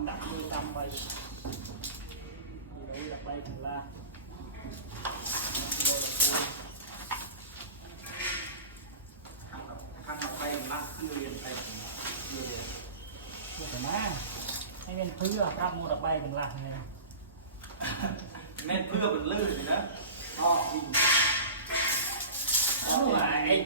ำดักมือจำไปเราอยากไปถึงละข้างไปรักคือเรียนไปเรียนเพื่อมาให้เป็นเพื่อรับมูดไปถึงละเนี่ยแม่เพื่อเป็นลื่นนะอ๋อ